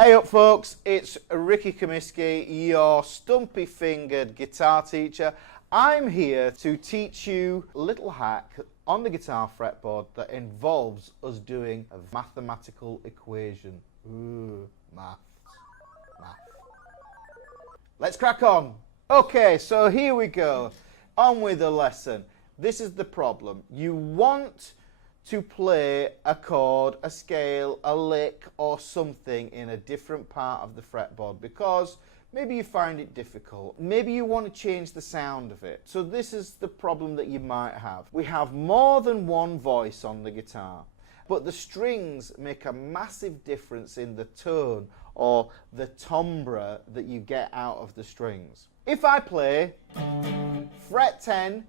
Hey up folks, it's Ricky Comiskey, your stumpy-fingered guitar teacher. I'm here to teach you a little hack on the guitar fretboard that involves us doing a mathematical equation. Ooh, math. Let's crack on. Okay, so here we go. On with the lesson. This is the problem. You want to play a chord, a scale, a lick or something in a different part of the fretboard because maybe you find it difficult. Maybe you want to change the sound of it. So this is the problem that you might have. We have more than one voice on the guitar, but the strings make a massive difference in the tone or the timbre that you get out of the strings. If I play fret 10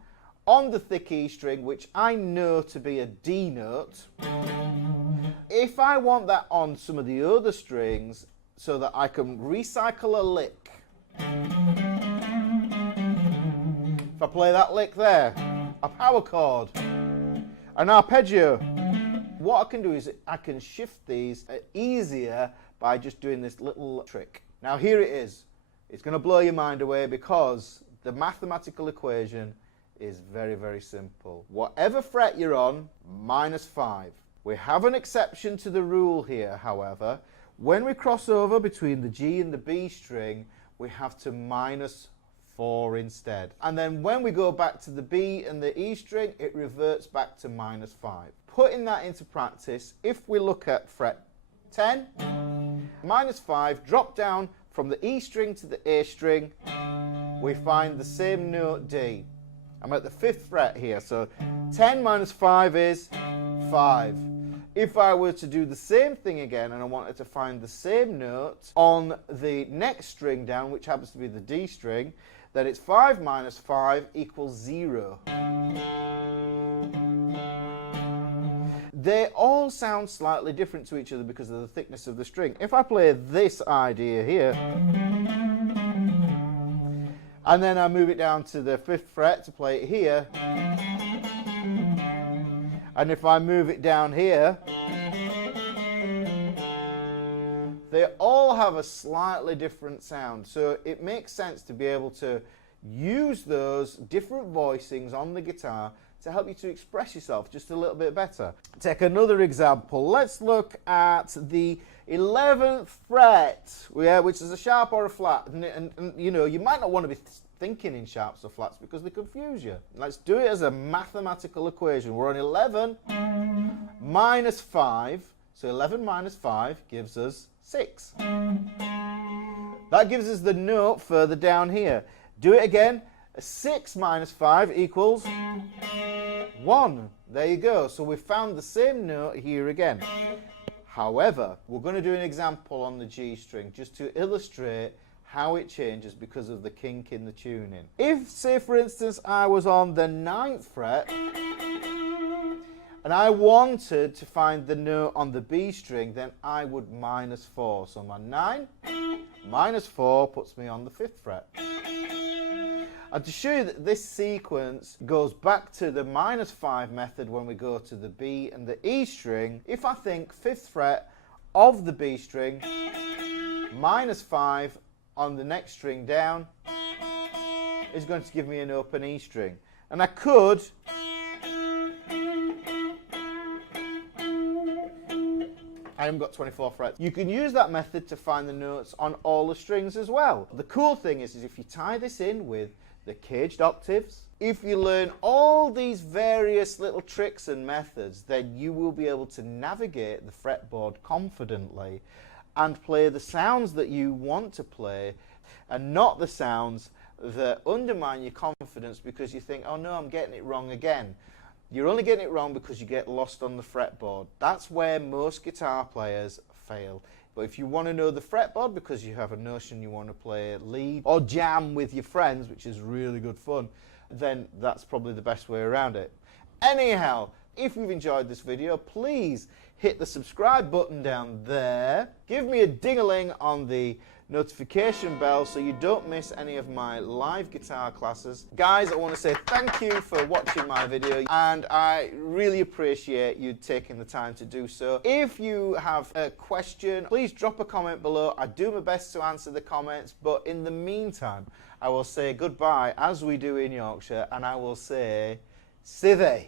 on the thick E string, which I know to be a D note, if I want that on some of the other strings so that I can recycle a lick, if I play that lick there, a power chord, an arpeggio, what I can do is I can shift these easier by just doing this little trick. Now here it is. It's going to blow your mind away because the mathematical equation is very, very simple. Whatever fret you're on, -5. We have an exception to the rule here, however. When we cross over between the G and the B string, we have to -4 instead. And then when we go back to the B and the E string, it reverts back to -5. Putting that into practice, if we look at fret 10, -5, drop down from the E string to the A string, we find the same note D. I'm at the 5th fret here, so 10 minus 5 is 5. If I were to do the same thing again and I wanted to find the same note on the next string down, which happens to be the D string, then it's 5 minus 5 equals 0. They all sound slightly different to each other because of the thickness of the string. If I play this idea here, and then I move it down to the 5th fret to play it here, and if I move it down here, they all have a slightly different sound. So it makes sense to be able to use those different voicings on the guitar to help you to express yourself just a little bit better. Take another example. Let's look at the 11th fret, which is a sharp or a flat. And you know, you might not want to be thinking in sharps or flats because they confuse you. Let's do it as a mathematical equation. We're on 11 minus 5. So 11 minus 5 gives us 6. That gives us the note further down here. Do it again. 6 minus 5 equals 1. There you go. So we found the same note here again. However, we're going to do an example on the G string just to illustrate how it changes because of the kink in the tuning. If, say for instance, I was on the 9th fret and I wanted to find the note on the B string, then I would -4. So my 9 minus 4 puts me on the 5th fret. And to show you that this sequence goes back to the -5 method when we go to the B and the E string, if I think 5th fret of the B string, -5 on the next string down is going to give me an open E string. And I could I haven't got 24 frets. You can use that method to find the notes on all the strings as well. The cool thing is if you tie this in with the caged octaves, if you learn all these various little tricks and methods, then you will be able to navigate the fretboard confidently and play the sounds that you want to play and not the sounds that undermine your confidence because you think, oh no, I'm getting it wrong again. You're only getting it wrong because you get lost on the fretboard. That's where most guitar players fail. But if you want to know the fretboard because you have a notion you want to play lead or jam with your friends, which is really good fun, then that's probably the best way around it. Anyhow, if you've enjoyed this video, please hit the subscribe button down there. Give me a ding-a-ling on the notification bell so you don't miss any of my live guitar classes. Guys, I want to say thank you for watching my video, and I really appreciate you taking the time to do so. If you have a question, please drop a comment below. I do my best to answer the comments, but in the meantime, I will say goodbye, as we do in Yorkshire, and I will say, sithe.